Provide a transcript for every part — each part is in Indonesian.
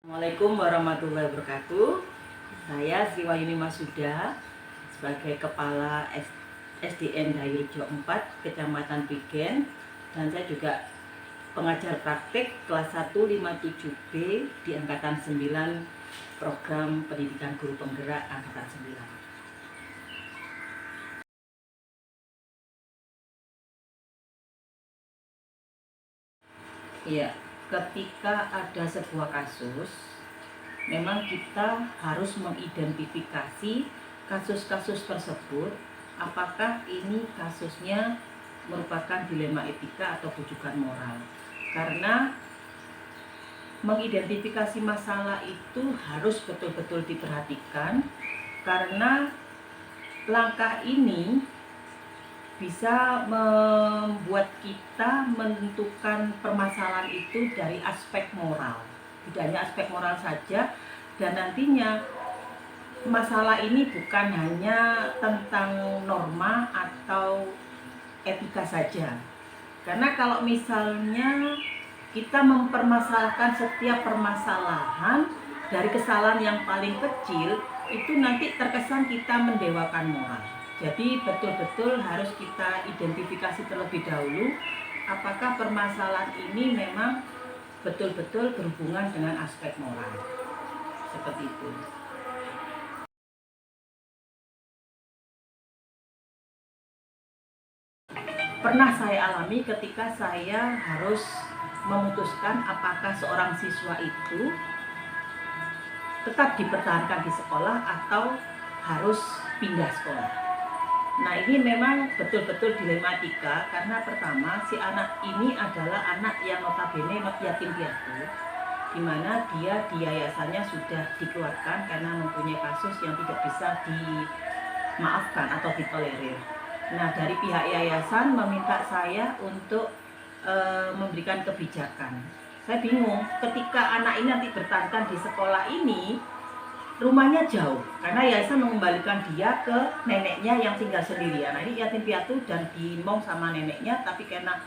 Assalamualaikum warahmatullahi wabarakatuh. Saya Sri Wahyuni Masuda sebagai Kepala SDN Dayrejo 4 Kecamatan Pigen, dan saya juga pengajar praktik kelas 157B di Angkatan 9 Program Pendidikan Guru Penggerak Angkatan 9. Ya, ketika ada sebuah kasus, memang kita harus mengidentifikasi kasus-kasus tersebut, apakah ini kasusnya merupakan dilema etika atau bujukan moral. Karena mengidentifikasi masalah itu harus betul-betul diperhatikan, karena langkah ini bisa membuat kita menentukan permasalahan itu dari aspek moral. Tidak hanya aspek moral saja, dan nantinya masalah ini bukan hanya tentang norma atau etika saja. Karena kalau misalnya kita mempermasalahkan setiap permasalahan dari kesalahan yang paling kecil, itu nanti terkesan kita mendewakan moral. Jadi betul-betul harus kita identifikasi terlebih dahulu apakah permasalahan ini memang betul-betul berhubungan dengan aspek moral. Seperti itu. Pernah saya alami ketika saya harus memutuskan apakah seorang siswa itu tetap dipertahankan di sekolah atau harus pindah sekolah. Nah, ini memang betul-betul dilematika, karena pertama si anak ini adalah anak yang notabene yatim piatu, di mana dia di yayasannya sudah dikeluarkan karena mempunyai kasus yang tidak bisa dimaafkan atau ditolerir. Nah, dari pihak yayasan meminta saya untuk memberikan kebijakan. Saya bingung ketika anak ini nanti bertahan di sekolah ini, rumahnya jauh, karena yayasan mengembalikan dia ke neneknya yang tinggal sendirian. Nah, ini yatim piatu dan dimong sama neneknya, tapi karena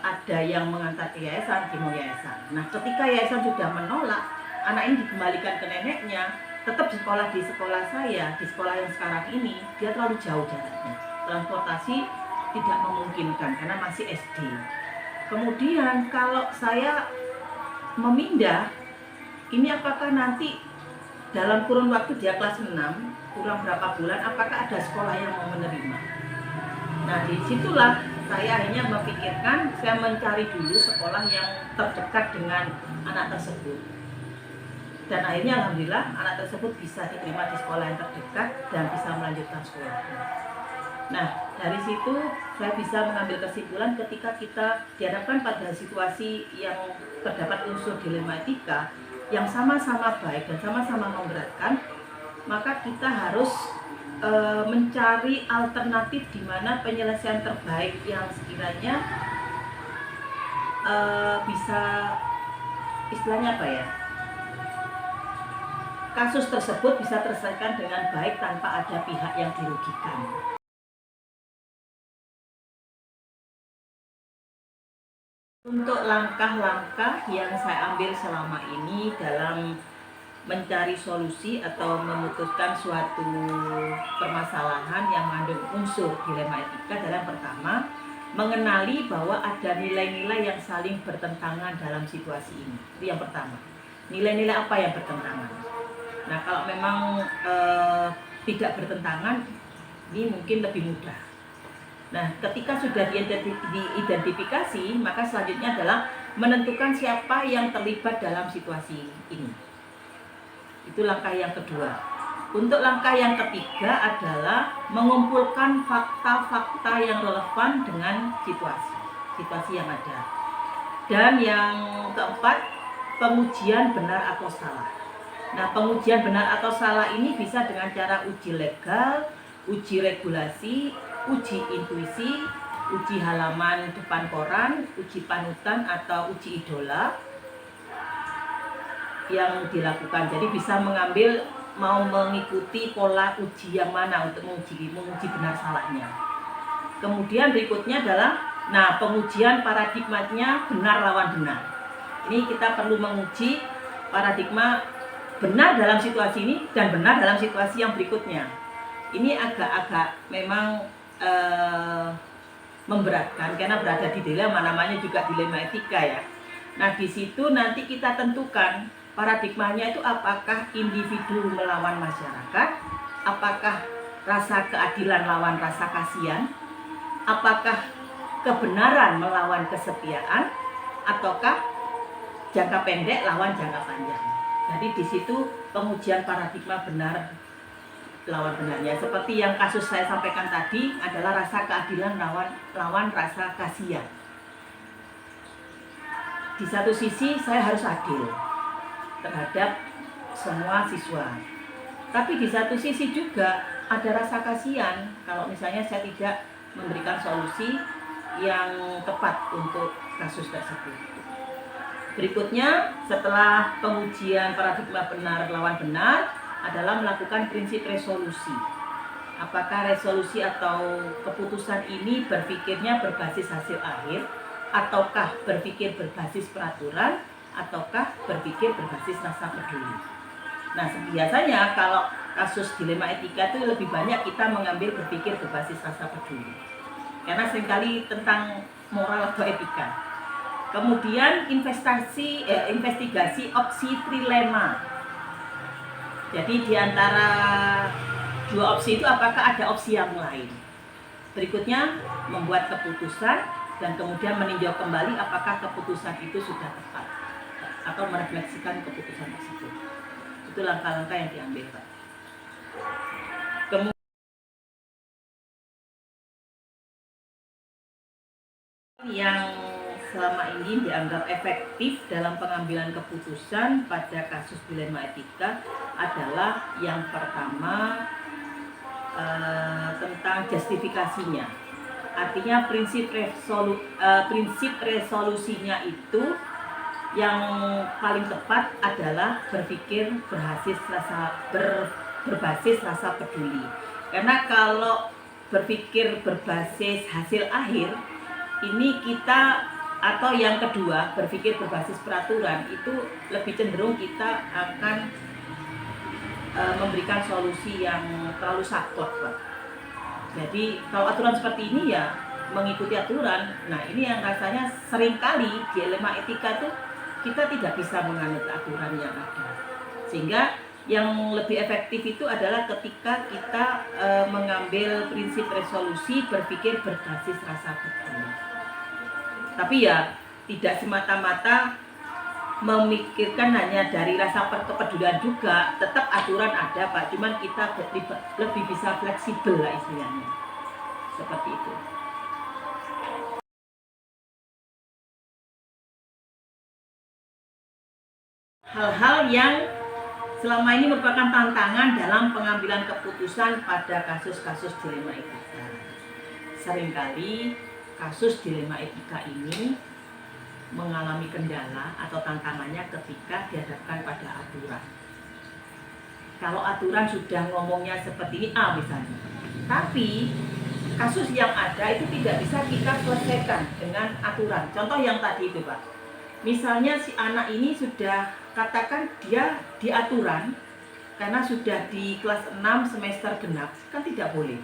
ada yang mengantar ke yayasan, dimong yayasan. Nah, ketika yayasan sudah menolak, anak ini dikembalikan ke neneknya, tetap sekolah di sekolah saya, di sekolah yang sekarang ini, dia terlalu jauh jaraknya. Transportasi tidak memungkinkan karena masih SD. Kemudian kalau saya memindah, ini apakah nanti dalam kurun waktu dia kelas 6, kurang berapa bulan, apakah ada sekolah yang mau menerima? Nah, disitulah saya akhirnya memikirkan, saya mencari dulu sekolah yang terdekat dengan anak tersebut. Dan akhirnya alhamdulillah anak tersebut bisa diterima di sekolah yang terdekat dan bisa melanjutkan sekolahnya. Nah, dari situ saya bisa mengambil kesimpulan ketika kita dihadapkan pada situasi yang terdapat unsur dilema etika, yang sama-sama baik dan sama-sama memberatkan, maka kita harus mencari alternatif di mana penyelesaian terbaik yang sekiranya bisa, istilahnya apa ya, kasus tersebut bisa terselesaikan dengan baik tanpa ada pihak yang dirugikan. Untuk langkah-langkah yang saya ambil selama ini dalam mencari solusi atau memutuskan suatu permasalahan yang mengandung unsur dilema etika adalah, pertama, mengenali bahwa ada nilai-nilai yang saling bertentangan dalam situasi ini. Itu yang pertama. Nilai-nilai apa yang bertentangan? Nah, kalau memang tidak bertentangan, ini mungkin lebih mudah. Nah, ketika sudah diidentifikasi, maka selanjutnya adalah menentukan siapa yang terlibat dalam situasi ini. Itu langkah yang kedua. Untuk langkah yang ketiga adalah mengumpulkan fakta-fakta yang relevan dengan situasi yang ada. Dan yang keempat, pengujian benar atau salah. Nah, pengujian benar atau salah ini bisa dengan cara uji legal, uji regulasi, uji intuisi, uji halaman depan koran, uji panutan atau uji idola yang dilakukan. Jadi bisa mengambil, mau mengikuti pola uji yang mana untuk menguji benar salahnya. Kemudian berikutnya adalah pengujian paradigmanya benar lawan benar. Ini kita perlu menguji paradigma benar dalam situasi ini dan benar dalam situasi yang berikutnya. Ini agak-agak memang memberatkan karena berada di dilema, namanya juga dilema etika ya. Nah di situ nanti kita tentukan paradigmanya itu apakah individu melawan masyarakat, apakah rasa keadilan lawan rasa kasihan, apakah kebenaran melawan kesetiaan, ataukah jangka pendek lawan jangka panjang. Jadi di situ pengujian paradigma benar lawan benarnya. Seperti yang kasus saya sampaikan tadi adalah rasa keadilan lawan rasa kasihan. Di satu sisi saya harus adil terhadap semua siswa. Tapi di satu sisi juga ada rasa kasihan kalau misalnya saya tidak memberikan solusi yang tepat untuk kasus tersebut. Berikutnya, setelah pengujian paradigma benar lawan benar adalah melakukan prinsip resolusi. Apakah resolusi atau keputusan ini berpikirnya berbasis hasil akhir, ataukah berpikir berbasis peraturan, ataukah berpikir berbasis rasa peduli. Nah, biasanya kalau kasus dilema etika itu lebih banyak kita mengambil berpikir berbasis rasa peduli. Karena seringkali tentang moral atau etika. Kemudian investigasi opsi trilema. Jadi di antara dua opsi itu apakah ada opsi yang lain. Berikutnya membuat keputusan dan kemudian meninjau kembali apakah keputusan itu sudah tepat atau merefleksikan keputusan tersebut. Itu langkah-langkah yang diambil, Pak. Kemudian yang selama ini dianggap efektif dalam pengambilan keputusan pada kasus dilema etika adalah yang pertama tentang justifikasinya. Artinya prinsip resolusinya itu yang paling tepat adalah berpikir berbasis rasa peduli. Karena kalau berpikir berbasis hasil akhir, ini kita atau yang kedua berpikir berbasis peraturan itu lebih cenderung kita akan memberikan solusi yang terlalu saklek, Pak. Jadi kalau aturan seperti ini ya mengikuti aturan. Nah ini yang rasanya seringkali dilema etika tuh kita tidak bisa menganut aturan yang ada. Sehingga yang lebih efektif itu adalah ketika kita mengambil prinsip resolusi berpikir berbasis rasa peduli. Tapi ya tidak semata-mata memikirkan hanya dari rasa kepedulian juga, tetap aturan ada, Pak. Cuman kita lebih bisa fleksibel lah istilahnya. Seperti itu. Hal-hal yang selama ini merupakan tantangan dalam pengambilan keputusan pada kasus-kasus dilema etika. Seringkali kasus dilema etika ini mengalami kendala atau tantangannya ketika dihadapkan pada aturan. Kalau aturan sudah ngomongnya seperti ini A misalnya, tapi kasus yang ada itu tidak bisa kita selesaikan dengan aturan. Contoh yang tadi itu, Pak. Misalnya si anak ini sudah katakan dia di aturan karena sudah di kelas 6 semester genap, kan tidak boleh.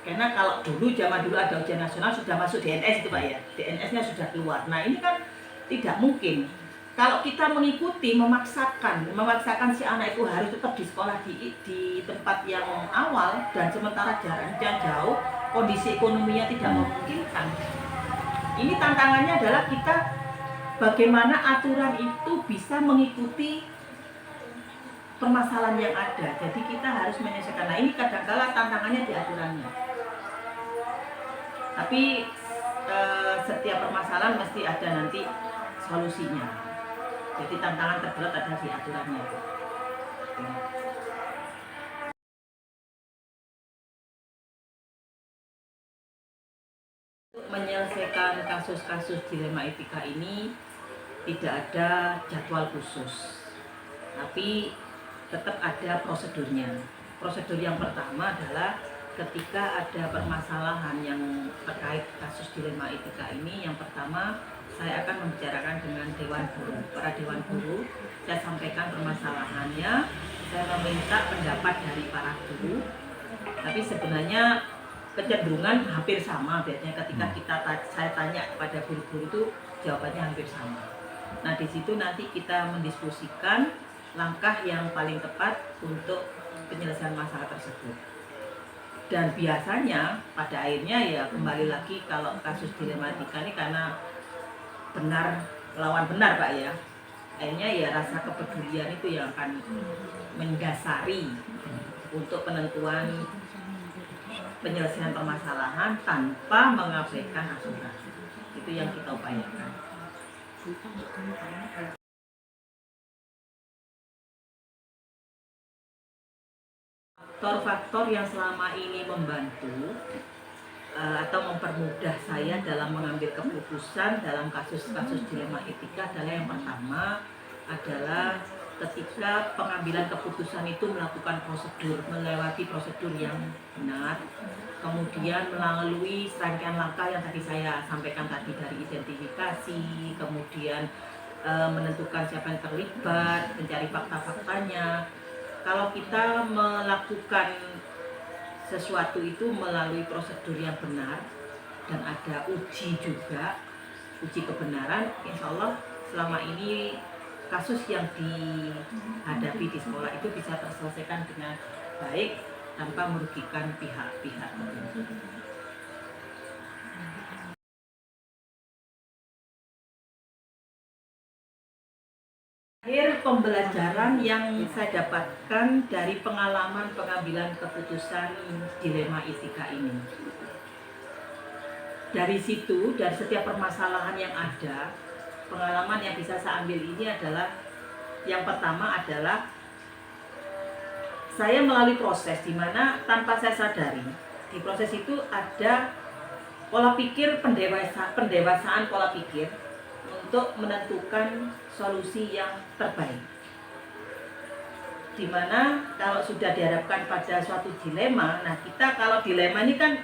Karena kalau zaman dulu ada ujian nasional sudah masuk DNS itu, Pak ya. DNS-nya sudah keluar. Nah, ini kan tidak mungkin. Kalau kita mengikuti, memaksakan si anak itu harus tetap di sekolah di tempat yang awal dan sementara jaraknya jauh, kondisi ekonominya tidak memungkinkan. Ini tantangannya adalah kita bagaimana aturan itu bisa mengikuti permasalahan yang ada. Jadi kita harus menyelesaikan. Nah, ini kadang-kala tantangannya di aturannya. Tapi setiap permasalahan mesti ada nanti solusinya. Jadi tantangan terberat ada di aturannya. Untuk menyelesaikan kasus-kasus dilema etika ini tidak ada jadwal khusus, tapi tetap ada prosedurnya. Prosedur yang pertama adalah ketika ada permasalahan yang terkait kasus dilema etika ini, yang pertama saya akan membicarakan dengan Dewan Guru, para Dewan Guru. Saya sampaikan permasalahannya, saya meminta pendapat dari para guru. Tapi sebenarnya kecenderungan hampir sama, biasanya ketika saya tanya kepada guru-guru itu jawabannya hampir sama. Nah, di situ nanti kita mendiskusikan langkah yang paling tepat untuk penyelesaian masalah tersebut. Dan biasanya pada akhirnya ya kembali lagi, kalau kasus dilematika ini karena benar lawan benar Pak ya, akhirnya ya rasa kepedulian itu yang akan mendasari untuk penentuan penyelesaian permasalahan tanpa mengabaikan asuransi. Itu yang kita upayakan. Faktor-faktor yang selama ini membantu atau mempermudah saya dalam mengambil keputusan dalam kasus-kasus dilema etika adalah yang pertama adalah ketika pengambilan keputusan itu melakukan prosedur, melewati prosedur yang benar, kemudian melalui serangkaian langkah yang tadi saya sampaikan tadi, dari identifikasi, kemudian menentukan siapa yang terlibat, mencari fakta-faktanya. Kalau kita melakukan sesuatu itu melalui prosedur yang benar dan ada uji juga, uji kebenaran, insya Allah selama ini kasus yang dihadapi di sekolah itu bisa terselesaikan dengan baik tanpa merugikan pihak-pihak tertentu. Akhir pembelajaran yang saya dapatkan dari pengalaman pengambilan keputusan dilema etika ini. Dari situ, dari setiap permasalahan yang ada, pengalaman yang bisa saya ambil ini adalah, yang pertama adalah saya melalui proses di mana tanpa saya sadari, di proses itu ada pola pikir pendewasaan pola pikir untuk menentukan solusi yang terbaik. Dimana kalau sudah dihadapkan pada suatu dilema, nah kita kalau dilema ini kan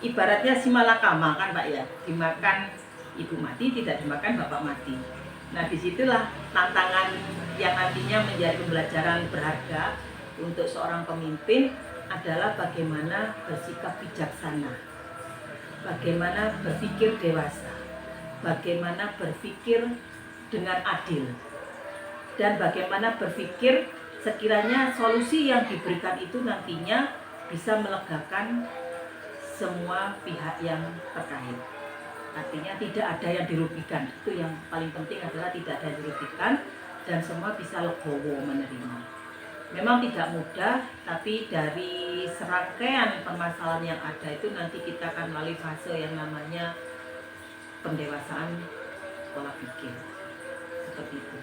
ibaratnya si malakama kan Pak ya, dimakan ibu mati, tidak dimakan bapak mati. Nah disitulah tantangan yang nantinya menjadi pembelajaran berharga untuk seorang pemimpin adalah bagaimana bersikap bijaksana, bagaimana berpikir dewasa, bagaimana berpikir dengan adil, dan bagaimana berpikir sekiranya solusi yang diberikan itu nantinya bisa melegakan semua pihak yang terkait. Artinya tidak ada yang dirugikan. Itu yang paling penting adalah tidak ada yang dirugikan dan semua bisa legowo menerima. Memang tidak mudah, tapi dari serangkaian permasalahan yang ada itu nanti kita akan melalui fase yang namanya pendewasaan pola pikir. Seperti itu.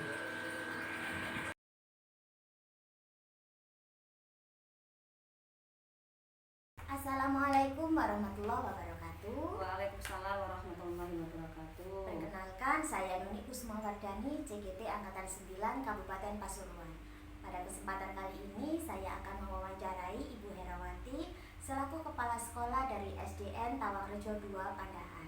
Assalamualaikum warahmatullahi wabarakatuh. Waalaikumsalam warahmatullahi wabarakatuh. Perkenalkan, saya Nuni Kusmawardani, CGT Angkatan 9 Kabupaten Pasuruan. Pada kesempatan kali ini saya akan mewawancarai Ibu Herawati selaku Kepala Sekolah dari SDN Tawangrejo 2 Pandahan.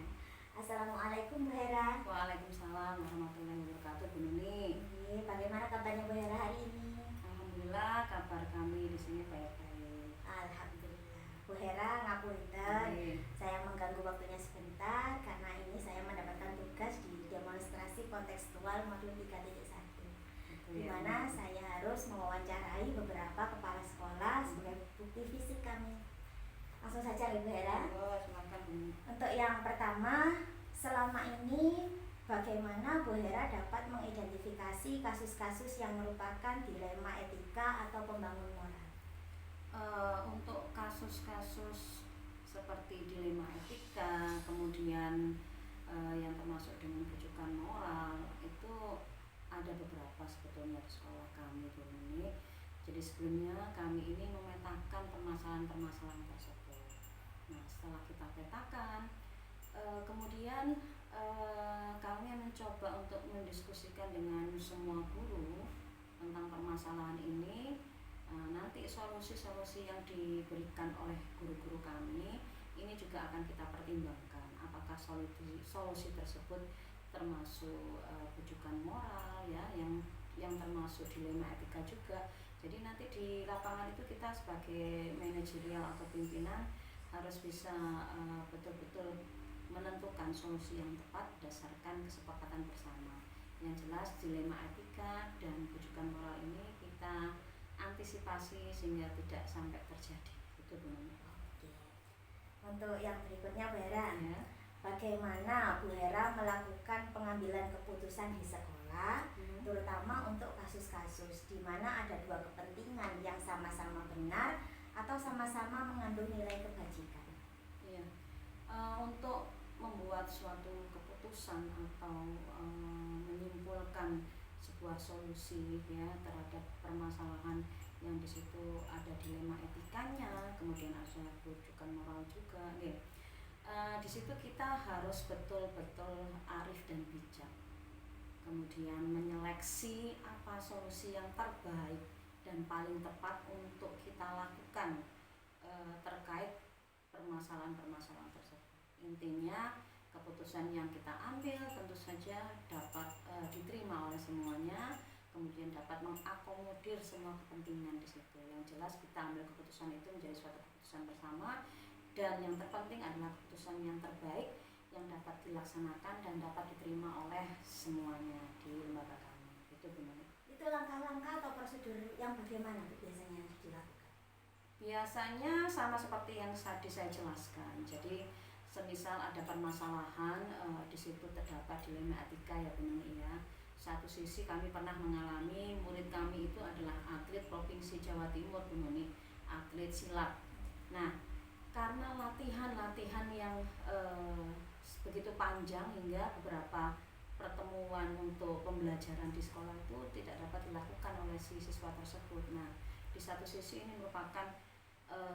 Assalamualaikum Bu Hera. Waalaikumsalam warahmatullahi wabarakatuh, Bu Nuni. Bagaimana kabarnya Bu Hera hari ini? Alhamdulillah, kabar kami di sini baik-baik. Alhamdulillah. Bu Hera, ngapunten, saya mengganggu waktunya sebentar karena ini saya mendapatkan tugas di demonstrasi kontekstual modul 3.1, di mana saya harus mewawancarai beberapa kepala sekolah sebagai bukti fisik kami. Langsung saja Bu Hera. Untuk yang pertama, selama ini bagaimana Bu Hera dapat mengidentifikasi kasus-kasus yang merupakan dilema etika atau pembangun moral? Untuk kasus-kasus seperti dilema etika, kemudian yang termasuk dengan rujukan moral, itu ada beberapa sebetulnya di sekolah kami, Bu Nuni. Jadi sebelumnya kami ini memetakan permasalahan-permasalahan tersebut. Nah, setelah kita petakan, kemudian kami mencoba untuk mendiskusikan dengan semua guru tentang permasalahan ini. Nanti solusi-solusi yang diberikan oleh guru-guru kami ini juga akan kita pertimbangkan apakah solusi tersebut termasuk bujukan moral ya, yang termasuk dilema etika juga. Jadi nanti di lapangan itu kita sebagai manajerial atau pimpinan harus bisa betul-betul menentukan solusi yang tepat berdasarkan kesepakatan bersama. Yang jelas dilema etika dan bujukan moral ini kita antisipasi sehingga tidak sampai terjadi. Itu benar. Oke. Untuk yang berikutnya Bu Hera, Ya. bagaimana Bu Hera melakukan pengambilan keputusan di sekolah, terutama untuk kasus-kasus di mana ada dua kepentingan yang sama-sama benar atau sama-sama mengandung nilai kebajikan? Iya. Untuk membuat suatu keputusan atau menyimpulkan sebuah solusi ya terhadap permasalahan yang di situ ada dilema etikanya, kemudian ada bujukan moral juga, ya. Di situ kita harus betul-betul arif dan bijak, kemudian menyeleksi apa solusi yang terbaik dan paling tepat untuk kita lakukan terkait permasalahan-permasalahan tersebut. Intinya keputusan yang kita ambil tentu saja dapat diterima oleh semuanya, kemudian dapat mengakomodir semua kepentingan di situ. Yang jelas kita ambil keputusan itu menjadi suatu keputusan bersama, dan yang terpenting adalah keputusan yang terbaik yang dapat dilaksanakan dan dapat diterima oleh semuanya di lembaga kami. Itu benar. Itu langkah-langkah atau prosedur yang bagaimana biasanya dilakukan? Biasanya sama seperti yang tadi saya jelaskan. Jadi semisal ada permasalahan di situ terdapat dilema etika ya benar ya. Satu sisi kami pernah mengalami murid kami itu adalah atlet Provinsi Jawa Timur, Bu Nuni, atlet silat. Nah, karena latihan-latihan yang begitu panjang hingga beberapa pertemuan untuk pembelajaran di sekolah itu tidak dapat dilakukan oleh si siswa tersebut. Nah, di satu sisi ini merupakan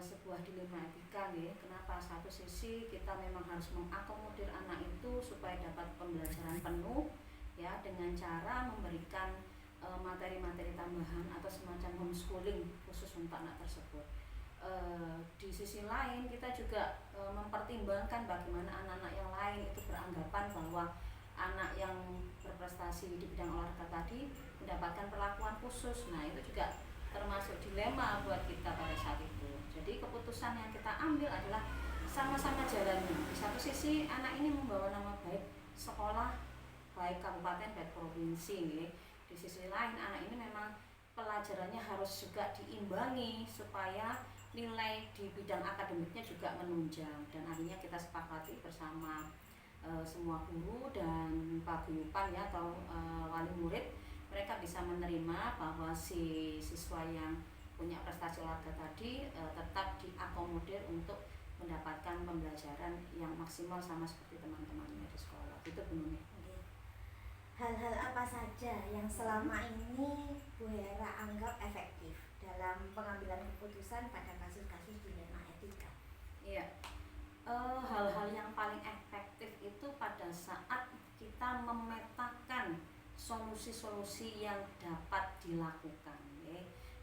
sebuah dilema etika ya. Kenapa? Satu sisi kita memang harus mengakomodir anak itu supaya dapat pembelajaran penuh ya, dengan cara memberikan materi-materi tambahan atau semacam homeschooling khusus untuk anak tersebut. Di sisi lain kita juga mempertimbangkan bagaimana anak-anak yang lain itu beranggapan bahwa anak yang berprestasi di bidang olahraga tadi mendapatkan perlakuan khusus. Nah, itu juga termasuk dilema buat kita pada saat itu. Jadi keputusan yang kita ambil adalah sama-sama jalannya. Di satu sisi anak ini membawa nama baik sekolah, baik kabupaten, baik provinsi. Di sisi lain anak ini memang pelajarannya harus juga diimbangi supaya nilai di bidang akademiknya juga menunjang. Dan akhirnya kita sepakati bersama semua guru dan paguyuban ya atau wali murid, mereka bisa menerima bahwa si siswa yang punya prestasi olahraga tadi tetap diakomodir untuk mendapatkan pembelajaran yang maksimal sama seperti teman-temannya di sekolah. Itu benar. Hal-hal apa saja yang selama ini Bu Hera anggap efektif dalam pengambilan keputusan pada kasus-kasus dilema etika? Iya, hal-hal yang paling efektif itu pada saat kita memetakan solusi-solusi yang dapat dilakukan. Ya.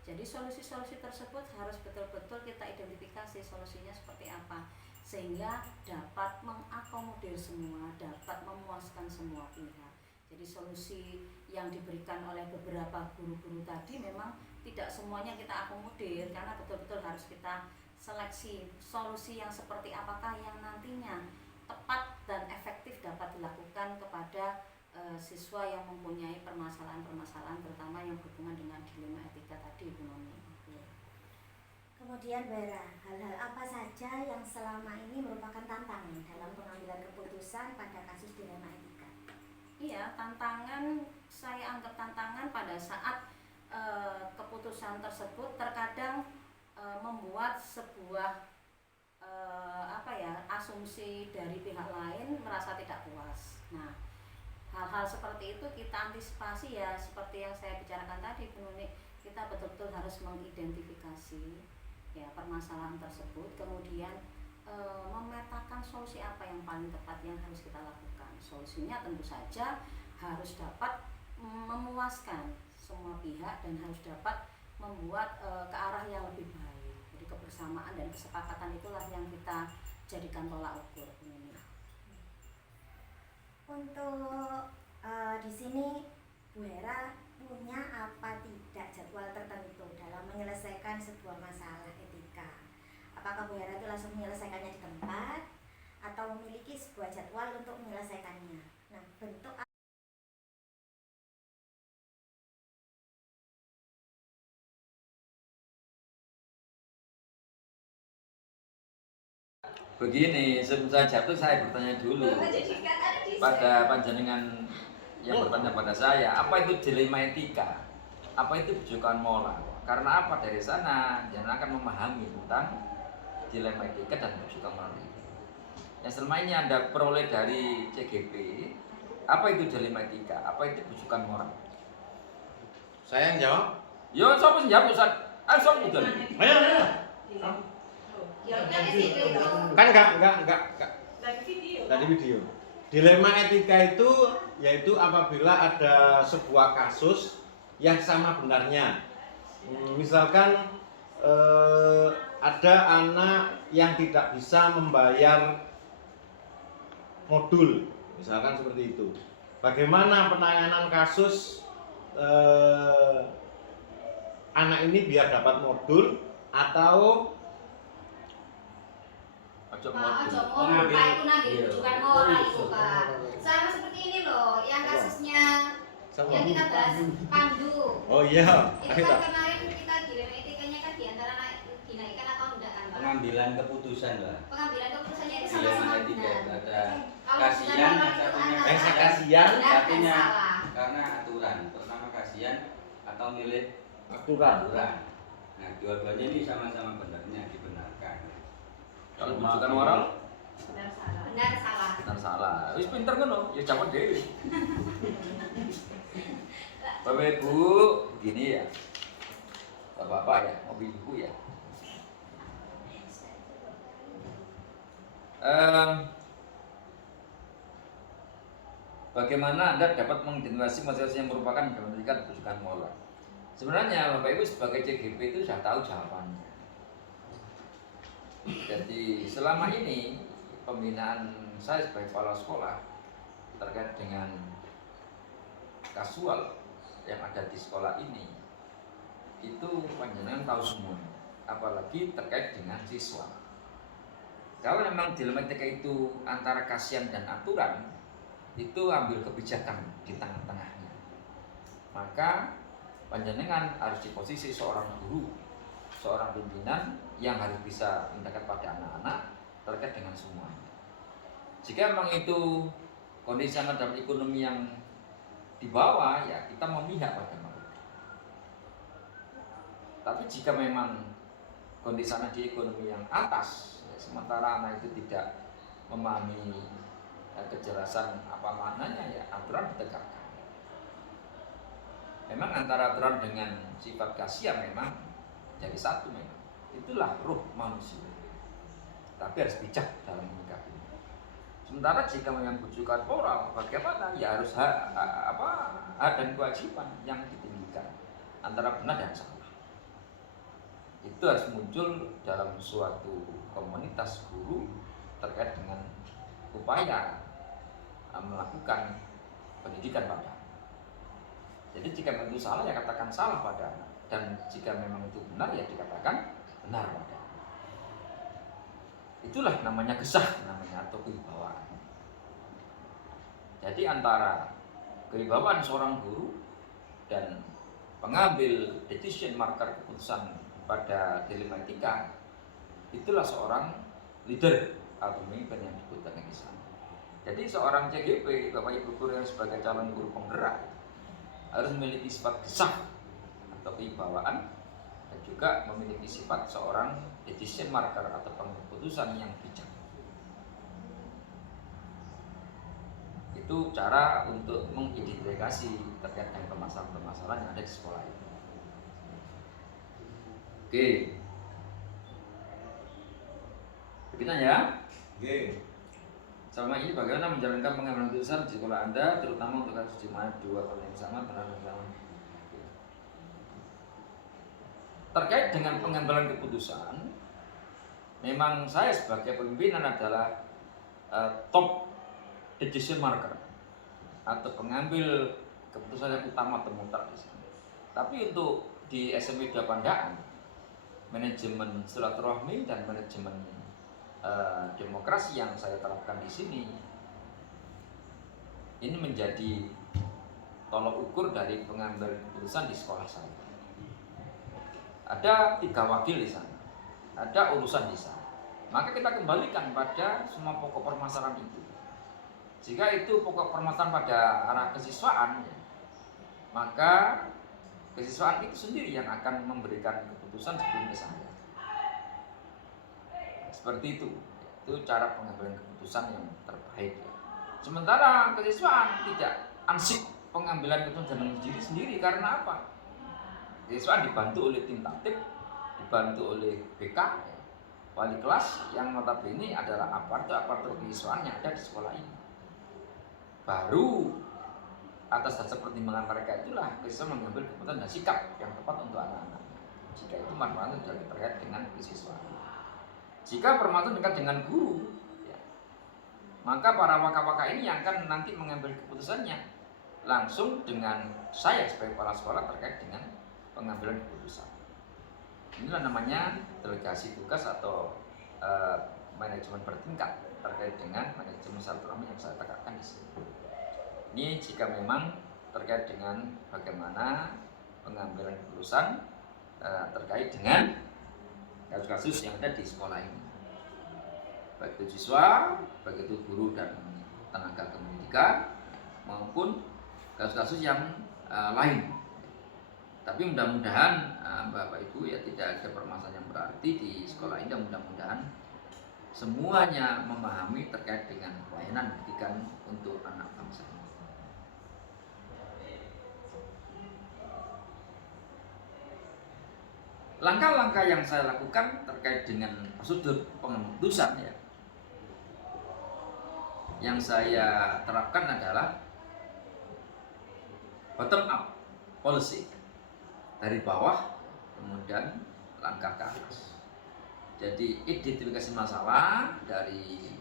Jadi solusi-solusi tersebut harus betul-betul kita identifikasi solusinya seperti apa, sehingga dapat mengakomodir semua, dapat memuaskan semua pihak. Jadi solusi yang diberikan oleh beberapa guru-guru tadi memang tidak semuanya kita akomodir, karena betul-betul harus kita seleksi solusi yang seperti apakah yang nantinya tepat dan efektif dapat dilakukan kepada siswa yang mempunyai permasalahan-permasalahan terutama yang berhubungan dengan dilema etika tadi, Bu Noni. Kemudian Bu Hera, hal-hal apa saja yang selama ini merupakan tantangan dalam pengambilan keputusan pada kasus dilema etika? Iya, tantangan, saya anggap tantangan pada saat keputusan tersebut terkadang membuat sebuah asumsi dari pihak lain merasa tidak puas. Nah, hal-hal seperti itu kita antisipasi ya, seperti yang saya bicarakan tadi Bu Nuni, kita betul-betul harus mengidentifikasi ya permasalahan tersebut, kemudian memetakan solusi apa yang paling tepat yang harus kita lakukan. Solusinya tentu saja harus dapat memuaskan semua pihak dan harus dapat membuat ke arah yang lebih baik. Jadi kebersamaan dan kesepakatan itulah yang kita jadikan tolak ukur ini. Untuk di sini Bu Hera punya apa tidak jadwal tertentu dalam menyelesaikan sebuah masalah etika? Apakah Bu Hera itu langsung menyelesaikannya di tempat atau memiliki sebuah jadwal untuk menyelesaikannya? Nah, bentuk Begini, sebelum saya jatuh saya bertanya dulu pada panjenengan yang bertanya pada saya, apa itu dilema etika? Apa itu bujukan moral? Karena apa dari sana jangan akan memahami tentang dilema etika dan bujukan moral itu. Yang selama ini Anda peroleh dari CGP, apa itu dilema etika? Apa itu bujukan moral? Saya yang jawab. Yo, siapa yang jawab Ustaz? Sopo udah. Ayo. Kan enggak dari video. Dilema etika itu yaitu apabila ada sebuah kasus yang sama benarnya. Misalkan ada anak yang tidak bisa membayar modul, misalkan seperti itu. Bagaimana penanganan kasus anak ini biar dapat modul atau Pak itu nanti rujukan moral itu Pak. Sama seperti ini loh, yang kasusnya yang kita bahas Pandu. Oh iya. Itu kan kemarin kita dilema etikanya kan diantara dinaikkan atau enggak kan Pak? Pengambilan keputusan lah. Pengambilan keputusannya itu Dilema sama-sama etika benar. ada Kalau kasihan bukan yang moral itu satunya antara kasihan, benar dan satunya salah. karena aturan. Pertama kasihan atau milih aturan. Nah, dua-duanya ini sama-sama benarnya dibenarkan. Kalau bujukan moral? Benar salah. Benar salah. Wis pinter ngono, ya jawab dhewe. Bapak Ibu, begini ya. Bapak-bapak ya, mau ibu ya. Bagaimana Anda dapat mengidentifikasi masing-masing yang merupakan pendidikan bujukan moral? Sebenarnya Bapak Ibu sebagai CGP itu sudah tahu jawabannya. Jadi selama ini pembinaan saya sebagai kepala sekolah terkait dengan kasual yang ada di sekolah ini itu panjenengan tahu semua, apalagi terkait dengan siswa. Kalau memang dilema etika itu antara kasihan dan aturan, itu ambil kebijakan di tengah-tengahnya. Maka panjenengan harus di posisi seorang guru, seorang pimpinan yang harus bisa mendekat pada anak-anak terkait dengan semuanya. Jika memang itu kondisi anak dalam ekonomi yang di bawah, ya kita memihak pada mereka. Tapi jika memang kondisi anak di ekonomi yang atas, ya, sementara anak itu tidak memahami kejelasan apa maknanya, ya aturan ditegakkan. Memang antara aturan dengan sifat kasihan memang jadi satu memang. Itulah ruh manusia. Tapi harus bijak dalam menyikapinya. Sementara jika memang bujukan moral, bagaimana? Ya harus hak dan kewajiban yang ditinggikan antara benar dan salah. Itu harus muncul dalam suatu komunitas guru terkait dengan upaya melakukan pendidikan pada anak. Jadi jika memang itu salah, ya katakan salah pada anak. Dan jika memang itu benar, ya dikatakan benar pada anak. Itulah namanya gesah, namanya atau kewibawaan. Jadi antara kewibawaan seorang guru dan pengambil decision marker keputusan pada dilema etika, itulah seorang leader atau pemimpin yang dibutuhkan di sana. Jadi seorang CGP, Bapak Ibu guru yang sebagai calon guru penggerak harus memiliki sifat gesah atau kewibawaan dan juga memiliki sifat seorang decision marker atau keputusan yang bijak. Itu cara untuk mengidentifikasi terkait dengan permasalahan-permasalahan yang ada di sekolah itu. Oke. Begitu ya? Oke. Selama ini bagaimana menjalankan pengambilan keputusan di sekolah Anda, terutama untuk kasus di mana dua orang yang sama benar dan sama. Terkait dengan pengambilan keputusan, memang saya sebagai pimpinan adalah top decision marker atau pengambil keputusan yang utama atau mutlak di sini. Tapi untuk di SMP 2 Pandaan, manajemen silaturahmi dan manajemen demokrasi yang saya terapkan di sini ini menjadi tolok ukur dari pengambilan keputusan di sekolah saya. Ada 3 wakil di sana, ada urusan di sana. Maka kita kembalikan pada semua pokok permasalahan itu. Jika itu pokok permasalahan pada arah kesiswaan, maka kesiswaan itu sendiri yang akan memberikan keputusan sebelum ke saya. Seperti itu cara pengambilan keputusan yang terbaik. Sementara kesiswaan tidak ansik pengambilan keputusan dengan sendiri karena apa? Kesiswaan dibantu oleh tim tatip, dibantu oleh BK, wali kelas yang notabene adalah aparatur kesiswaan yang ada di sekolah ini. Baru atas dasar pertimbangan mereka itulah kesiswaan mengambil keputusan dan sikap yang tepat untuk anak-anak. Jika itu manfaatnya sudah terkait dengan kesiswaan. Jika permasalahan dekat dengan guru, ya, maka para waka-waka ini yang akan nanti mengambil keputusannya langsung dengan saya sebagai kepala sekolah terkait dengan pengambilan keputusan. Inilah namanya delegasi tugas atau manajemen bertingkat terkait dengan manajemen silaturahmi yang saya tekankan di sini. Ini jika memang terkait dengan bagaimana pengambilan keputusan terkait dengan kasus-kasus yang ada di sekolah ini, baik itu siswa, baik itu guru dan tenaga kependidikan maupun kasus-kasus yang lain. Tapi mudah-mudahan Bapak Ibu ya tidak ada permasalahan yang berarti di sekolah ini, dan mudah-mudahan semuanya memahami terkait dengan pelayanan pendidikan untuk anak bangsa. Langkah-langkah yang saya lakukan terkait dengan prosedur pengeputusan ya, yang saya terapkan adalah bottom up policy, dari bawah kemudian langkah ke atas. Jadi identifikasi masalah dari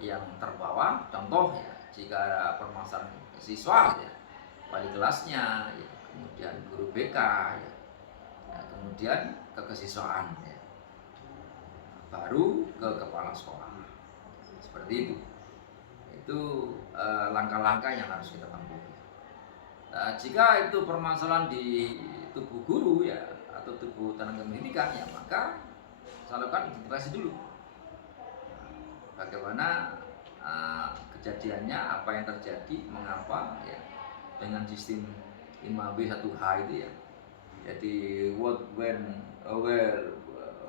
yang terbawah, contoh ya, jika ada permasalahan siswa ya, wali kelasnya ya, kemudian guru BK ya, kemudian ke kesiswaan ya, baru ke kepala sekolah. Seperti itu langkah-langkah yang harus kita tempuh. Jika itu permasalahan di tubuh guru ya atau tubuh tenaga pendidikan ya, maka saya lakukan identifikasi dulu. Bagaimana kejadiannya, apa yang terjadi, mengapa ya, dengan sistem 5W 1H itu ya. Jadi what, when, where,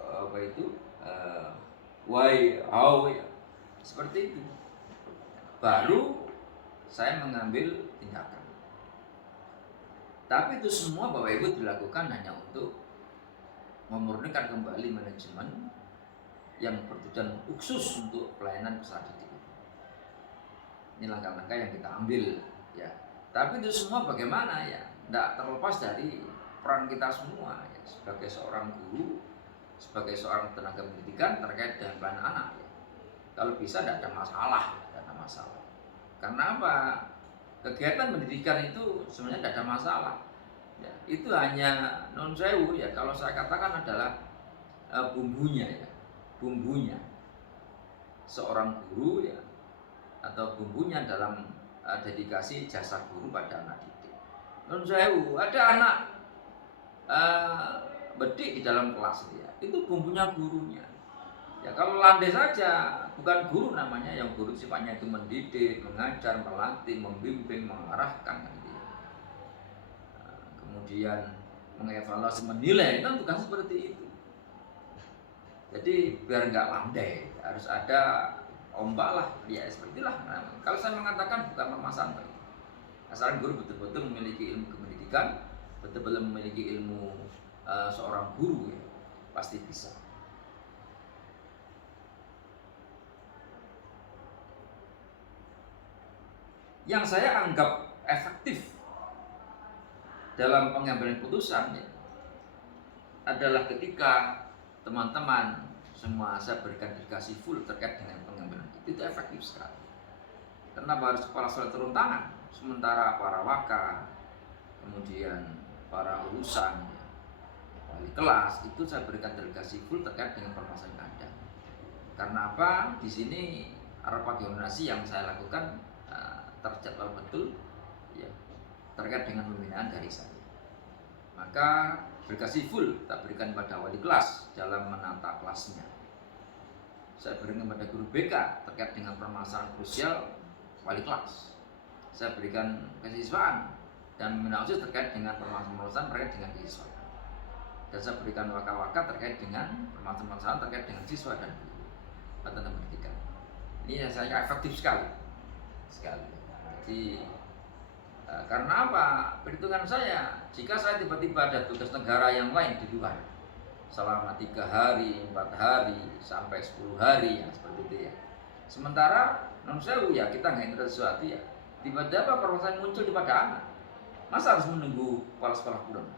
apa itu, why, how ya, seperti itu. Baru saya mengambil tindakan. Tapi itu semua Bapak Ibu dilakukan hanya untuk memurnikan kembali manajemen yang bertujuan khusus untuk pelayanan peserta didik. Ini langkah-langkah yang kita ambil ya. Tapi itu semua bagaimana ya? Tidak terlepas dari peran kita semua ya, sebagai seorang guru, sebagai seorang tenaga pendidikan terkait dengan pelayanan anak ya. Kalau bisa tidak ada masalah, Karena apa? Kegiatan pendidikan itu sebenarnya tidak ada masalah. Ya, itu hanya non sewu ya. Kalau saya katakan adalah bumbunya ya, bumbunya seorang guru ya, atau bumbunya dalam dedikasi jasa guru pada anak didik. Non sewu, ada anak bedik di dalam kelas ya, itu bumbunya gurunya. Ya kalau landai saja, bukan guru namanya, yang guru sifatnya itu mendidik, mengajar, melatih, membimbing, mengarahkan gitu ya. Kemudian mengevaluasi, menilai, kan tugas seperti itu. Jadi biar nggak landai, harus ada ombak lah, ya seperti itulah. Nah, kalau saya mengatakan bukan permasalahan, asalkan guru betul-betul memiliki ilmu kependidikan, betul-betul memiliki ilmu seorang guru ya, pasti bisa. Yang saya anggap efektif dalam pengambilan keputusan ya, adalah ketika teman-teman semua saya berikan dedikasi full terkait dengan pengambilan itu efektif sekali. Kenapa harus kepala sekolah turun tangan? Sementara para waka, kemudian para urusan, wali kelas itu saya berikan delegasi full terkait dengan permasalahan yang ada. Karena apa? Di sini rapat koordinasi yang saya lakukan terjadwal betul, ya, terkait dengan pembinaan dari saya. Maka delegasi full tak berikan pada wali kelas dalam menata kelasnya. Saya berikan pada guru BK terkait dengan permasalahan krusial wali kelas. Saya berikan kesiswaan dan pembinaan OSIS terkait dengan permasalahan terkait dengan kesiswaan. Dan saya berikan waka-waka terkait dengan permasalahan terkait dengan siswa dan guru atau pendidikan. Ini saya efektif sekali. Jadi karena apa? Perhitungan saya, jika saya tiba-tiba ada tugas negara yang lain di luar selama 3 hari, 4 hari, sampai 10 hari, ya seperti itu ya. Sementara non sewu ya kita nggak interest sesuatu ya. Tiba-tiba permasalahan muncul di pada anak. Masa harus menunggu kepala sekolah pulang?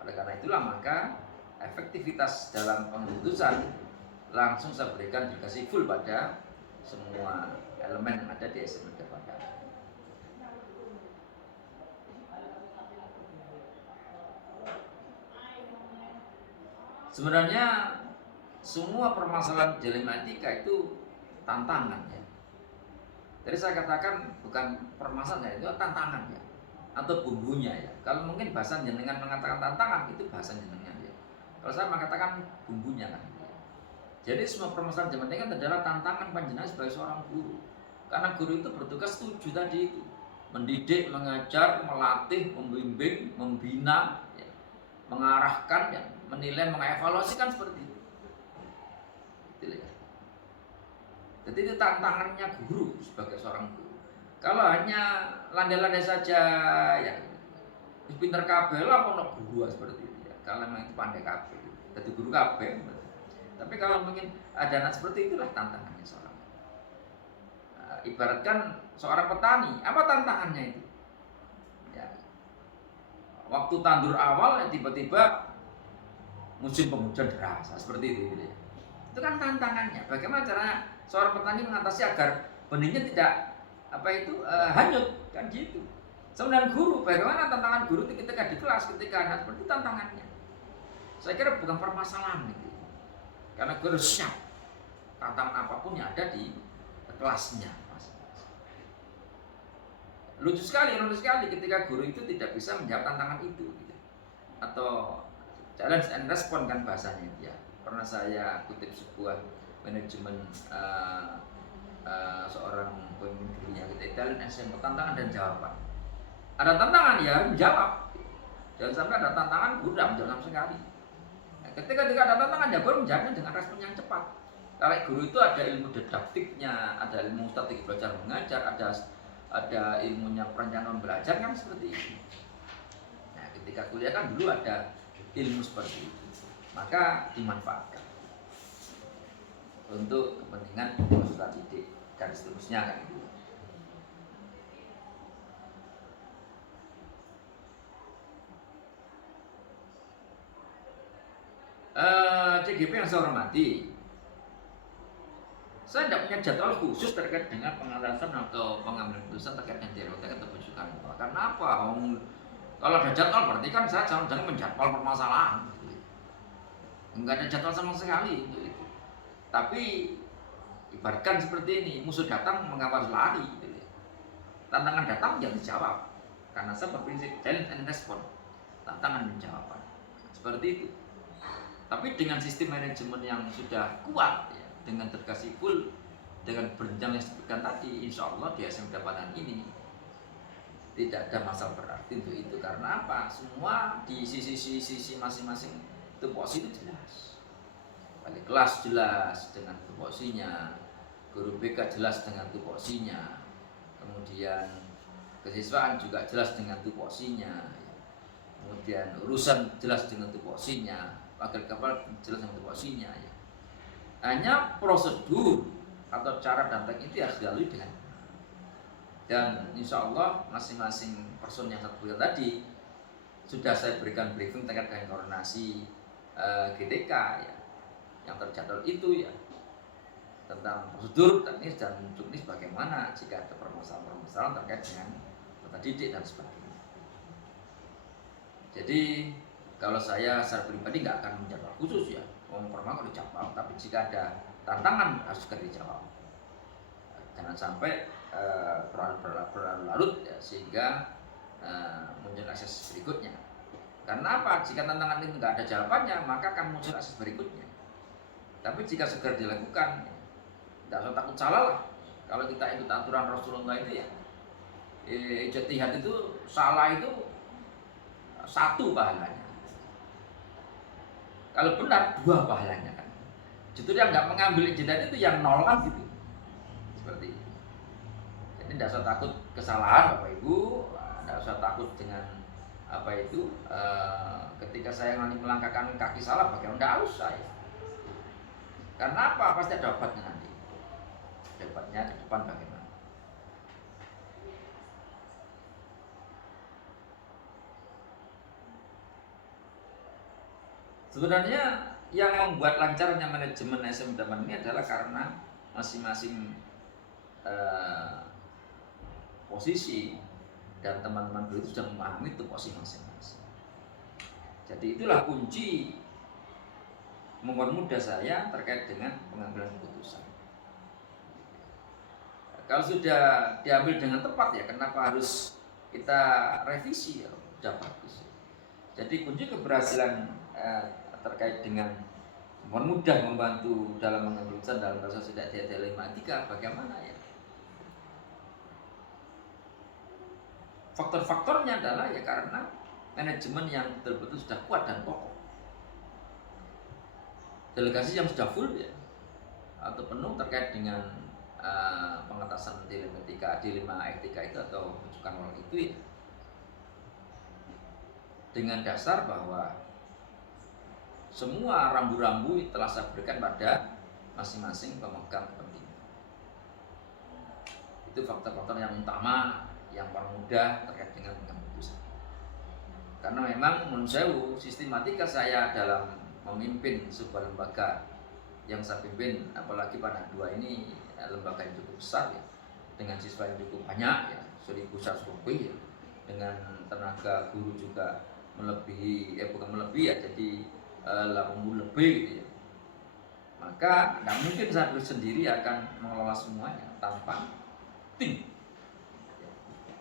Oleh karena itulah maka efektivitas dalam pengutusan langsung saya berikan dikasih full pada semua elemen yang ada di SMK pada. Sebenarnya semua permasalahan dilematika itu tantangan ya. Jadi saya katakan bukan permasalahan, itu tantangan ya, atau bumbunya ya. Kalau mungkin bahasa jenengan mengatakan tantangan, itu bahasa jenengan ya. Kalau saya mengatakan bumbunya kan. Jadi semua permasalahan dilematika adalah tantangan panjenengan sebagai seorang guru. Karena guru itu bertugas 7 tadi itu, mendidik, mengajar, melatih, membimbing, membina, ya, mengarahkan, ya, menilai, mengevaluasi kan seperti itu. Jadi itu tantangannya guru sebagai seorang guru. Kalau hanya landai-landai saja, ya pinter kabeh lah ono guru seperti itu ya. Kalau memang pandai kabeh, jadi guru kabeh. Tapi kalau mungkin ada anak seperti itulah tantangannya seorang. Ibaratkan seorang petani, apa tantangannya itu? Ya, waktu tandur awal ya tiba-tiba musim penghujan deras, seperti itu gitu ya. Itu kan tantangannya. Bagaimana caranya seorang petani mengatasi agar benihnya tidak hanyut kan gitu. Sebenarnya guru, bagaimana tantangan guru ketika di kelas, ketika anak seperti itu tantangannya. Saya kira bukan permasalahan gitu. Karena guru siap tantangan apapun yang ada di kelasnya. Lucu sekali ketika guru itu tidak bisa menjawab tantangan itu gitu. Atau challenge and respond kan bahasanya dia. Pernah saya kutip sebuah manajemen seorang pemimpin dunia gitu, talent and respond, tantangan dan jawaban. Ada tantangan ya harus menjawab. Jangan sampai ada tantangan guru tidak menjawab sama sekali. Nah, ketika ada tantangan ya guru menjawabnya dengan respon yang cepat. Kalau guru itu ada ilmu didaktiknya, ada ilmu strategi belajar mengajar, ada ilmunya perencanaan belajar kan seperti itu. Nah, ketika kuliah kan dulu ada ilmu seperti itu, maka dimanfaatkan untuk kepentingan peserta didik dan seterusnya kan gitu. CGP yang saya hormati, saya tidak punya jadwal khusus terkait dengan pengatasan atau pengambilan keputusan terkait dengan dialektika atau bujukan. Karena apa? Kalau ada jadwal berarti kan saya jangan menjadwal permasalahan. Enggak ada jadwal sama sekali untuk itu. Tapi ibaratkan seperti ini, musuh datang mengapa harus lari? Gitu. Tantangan datang jangan dijawab. Karena saya berprinsip challenge and respond. Tantangan dan jawaban. Seperti itu. Tapi dengan sistem manajemen yang sudah kuat, ya, dengan terkasih full, dengan berjenjang yang disebutkan tadi, insya Allah di SMK Padang ini tidak ada masalah berarti untuk itu. Karena apa? Semua di sisi masing-masing tupoksi itu jelas. Wali kelas jelas dengan tupoksinya, guru BK jelas dengan tupoksinya, kemudian kesiswaan juga jelas dengan tupoksinya, kemudian urusan jelas dengan tupoksinya, wakil kepala jelas dengan tupoksinya. Ya. Hanya prosedur atau cara dan teknik itu harus dilalui dengan, dan insya Allah masing-masing person yang satu tadi sudah saya berikan briefing terkait dengan koordinasi GTK ya, yang terjadwal itu ya. tentang prosedur teknis dan juknis bagaimana jika ada permasalahan-permasalahan terkait dengan peserta didik dan sebagainya. Jadi kalau saya secara pribadi nggak akan menjawab khusus ya, ngomong formal kalau dijawab, tapi jika ada tantangan harus segera dijawab. Jangan sampai berlarut-larut ya, sehingga muncul akses berikutnya. Karena apa? Jika tantangan itu nggak ada jawabannya, maka akan muncul akses berikutnya. Tapi jika segera dilakukan, tidak usah takut salah lah. Kalau kita ikut aturan Rasulullah itu ya, ijtihad itu salah itu satu pahalanya. Kalau benar 2 pahalanya kan. Justru yang nggak mengambil ijtihad itu yang nol kan gitu. Seperti itu. Jadi tidak usah takut kesalahan Bapak Ibu, tidak usah takut dengan apa itu ketika saya nanti melangkahkan kaki salah bagaimana, tidak usah ya. Karena apa? Pasti ada obatnya nanti. Ada obatnya ke depan bagaimana. Sebenarnya yang membuat lancarnya manajemen SM ini adalah karena masing-masing posisi dan teman-teman itu sudah memahami tupoksi masing-masing. Jadi itulah kunci mempermudah saya terkait dengan pengambilan keputusan. Kalau sudah diambil dengan tepat ya, kenapa harus kita revisi ya? Sudah bagus. Jadi kunci keberhasilan terkait dengan mempermudah membantu dalam mengambil keputusan dalam kasus tidak dilematika bagaimana ya? Faktor-faktornya adalah ya karena manajemen yang betul-betul sudah kuat dan kokoh. Delegasi yang sudah full ya atau penuh terkait dengan pengetasan dilema etika itu atau rujukan moral itu ya, dengan dasar bahwa semua rambu-rambu telah saya berikan pada masing-masing pemegang kepentingan. Itu faktor-faktor yang utama yang paling mudah terkait dengan keputusan. Karena memang menurut saya sistematika saya dalam memimpin sebuah lembaga yang saya pimpin, apalagi pada 2 ini lembaga yang cukup besar ya, dengan siswa yang cukup banyak ya, 1.100 lebih ya, dengan tenaga guru juga melebihi, bukan melebihi ya, jadi 80 lebih gitu ya. Maka tidak mungkin saya sendiri akan mengelola semuanya tanpa tim.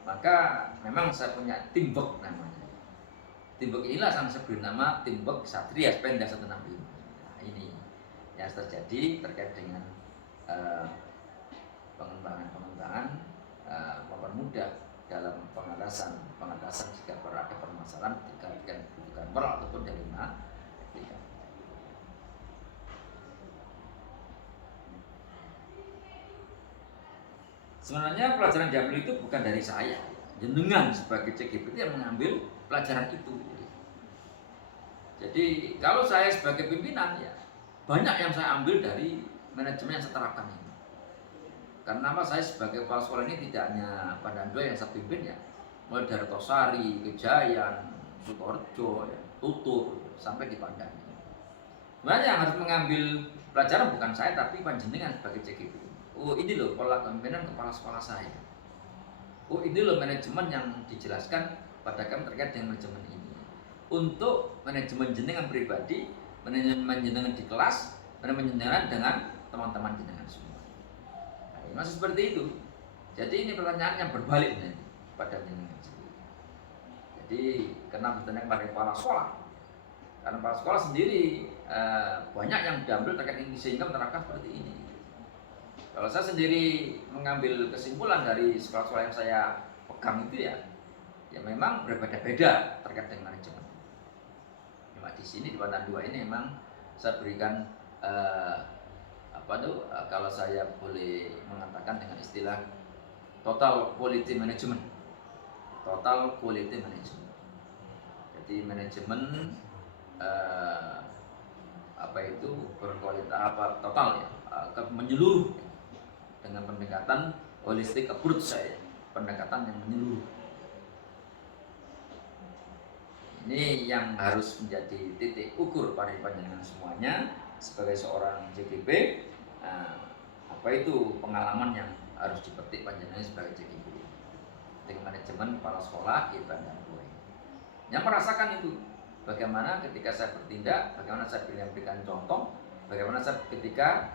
Maka memang saya punya teamwork namanya. Teamwork inilah yang saya beri nama teamwork Satria Pemda 165. Nah, ini yang terjadi terkait dengan pengembangan mempermudah dalam pengatasan jika ada permasalahan terkait dengan kebutuhan moral ataupun dilema etika. Sebenarnya pelajaran diambil itu bukan dari saya, jenengan sebagai CGPT yang mengambil pelajaran itu. Jadi kalau saya sebagai pimpinan ya banyak yang saya ambil dari manajemen yang saya terapkan ini. Karena apa? Saya sebagai kepala sekolah ini tidak hanya Pandan 2 yang saya pimpin ya, mulai dari Tosari, Kejayan, Sukoharjo, ya, Tutur sampai di Pandan. Sebenarnya yang harus mengambil pelajaran bukan saya tapi panjenengan sebagai CGPT. Oh ini loh pola kepemimpinan kepala sekolah saya. Oh ini loh manajemen yang dijelaskan pada kami terkait dengan manajemen ini. Untuk manajemen jenengan pribadi, manajemen jenengan di kelas, manajemen jenengan dengan teman-teman jenengan semua. Nah, masih seperti itu. Jadi ini pertanyaan yang berbalik nanti pada jenengan sendiri. Jadi kenapa bertanya pada kepala sekolah? Karena kepala sekolah sendiri banyak yang diambil terkait ini sehingga menerapkan seperti ini. Kalau saya sendiri mengambil kesimpulan dari sekolah-sekolah yang saya pegang itu ya memang berbeda-beda terkait dengan manajemen. Cuma di sini di Pandan 2 ini memang saya berikan kalau saya boleh mengatakan dengan istilah total quality management. Total quality management. Jadi manajemen berkualitas total ya, menyeluruh dengan pendekatan holistic approach saya, pendekatan yang menyeluruh. Ini yang harus menjadi titik ukur pada panjenengan semuanya sebagai seorang JGP. apa itu pengalaman yang harus dipetik panjenengan sebagai JKGuru dengan manajemen kepala sekolah IPAN dan POE yang merasakan itu bagaimana ketika saya bertindak, bagaimana saya memberikan contoh, bagaimana saya ketika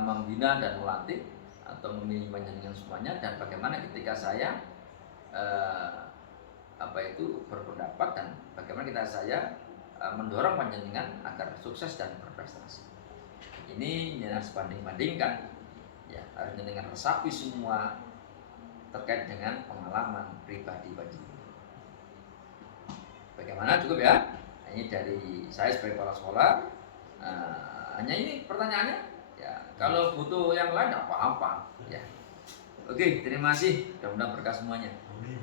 membina dan melatih atau memilih panjenengan semuanya, dan bagaimana ketika saya berpendapat dan bagaimana kita saya mendorong panjenengan agar sukses dan berprestasi. Ini harus banding-bandingkan, ya harus dengan resapi semua terkait dengan pengalaman pribadi panjenengan. Bagaimana, cukup ya? Nah, ini dari saya sebagai kepala sekolah. Hanya ini pertanyaannya. Ya, kalau butuh yang lain apa-apa. Ya. Oke, terima kasih. Mudah-mudahan berkah semuanya. Amin.